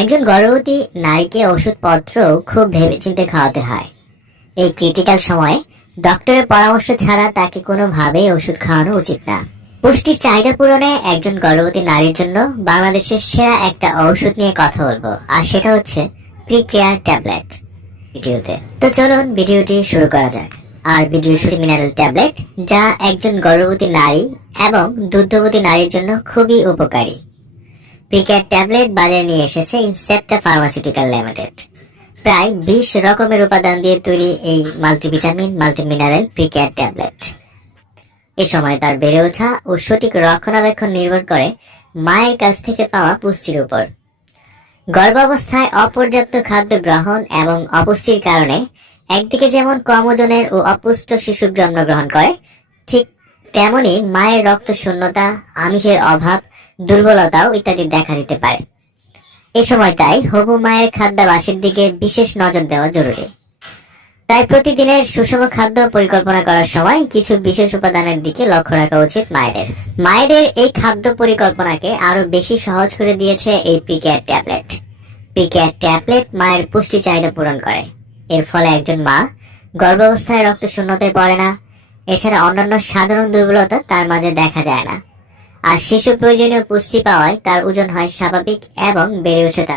একজন গর্ভবতী নারীকে ওষুধপত্র খুব ভেবেচিন্তে খাওয়াতে হয়। এই ক্রিটিক্যাল সময়ে ডক্টরের পরামর্শ ছাড়া তাকে কোনোভাবেই ওষুধ খাওয়ানো উচিত না। পুষ্টির চাহিদা পূরণে একজন গর্ভবতী নারীর জন্য বাংলাদেশের সেরা একটা ঔষধ নিয়ে কথা বলব, আর সেটা হচ্ছে প্রিক্রিয়ার ট্যাবলেট ভিডিওতে। তো চলুন ভিডিওটি শুরু করা যাক। আর ভিডিও শুরু মিনারেল ট্যাবলেট যা একজন গর্ভবতী নারী এবং দুগ্ধবতী নারীর জন্য খুবই উপকারী। প্রিকেয়ার ট্যাবলেট বাজারে নিয়ে এসেছে ইনসেপ্টা ফার্মাসিউটিক্যাল লিমিটেড প্রায় বিশ রকমের উপাদান দিয়ে তৈরি এই মাল্টিভিটামিন, মাল্টিমিনারেল প্রিকেয়ার ট্যাবলেট এ সময় তার বেড়ে ওঠা ও সঠিক রক্ষণাবেক্ষণ নির্ভর করে মায়ের কাছ থেকে পাওয়া পুষ্টির উপর। গর্ভাবস্থায় অপর্যাপ্ত খাদ্য গ্রহণ এবং অপুষ্টির কারণে একদিকে যেমন কম ওজনের ও অপুষ্ট শিশু জন্মগ্রহণ করে, ঠিক তেমনি মায়ের রক্ত শূন্যতা আমিষের অভাব দুর্বলতাও ইত্যাদি দেখা দিতে পারে। এ সময় তাই হবু মায়ের খাদ্যাভাসের দিকে বিশেষ নজর দেওয়া জরুরি। তাই প্রতিদিনের সুষম খাদ্য পরিকল্পনা করার সময় কিছু বিশেষ উপাদানের দিকে লক্ষ্য রাখা উচিত মায়েদের। মায়েদের এই খাদ্য পরিকল্পনাকে আরও বেশি সহজ করে দিয়েছে এই প্রিকেয়ার ট্যাবলেট। প্রিকেয়ার ট্যাবলেট মায়ের পুষ্টি চাহিদা পূরণ করে। এর ফলে একজন মা গর্ভাবস্থায় রক্ত শূন্যতায় পড়ে না। এছাড়া অন্যান্য সাধারণ দুর্বলতা তার মাঝে দেখা যায় না। আর শিশু প্রয়োজনীয় পুষ্টি পাওয়ায় তার ওজন হয় স্বাভাবিক এবং বেড়ে ওঠে তার।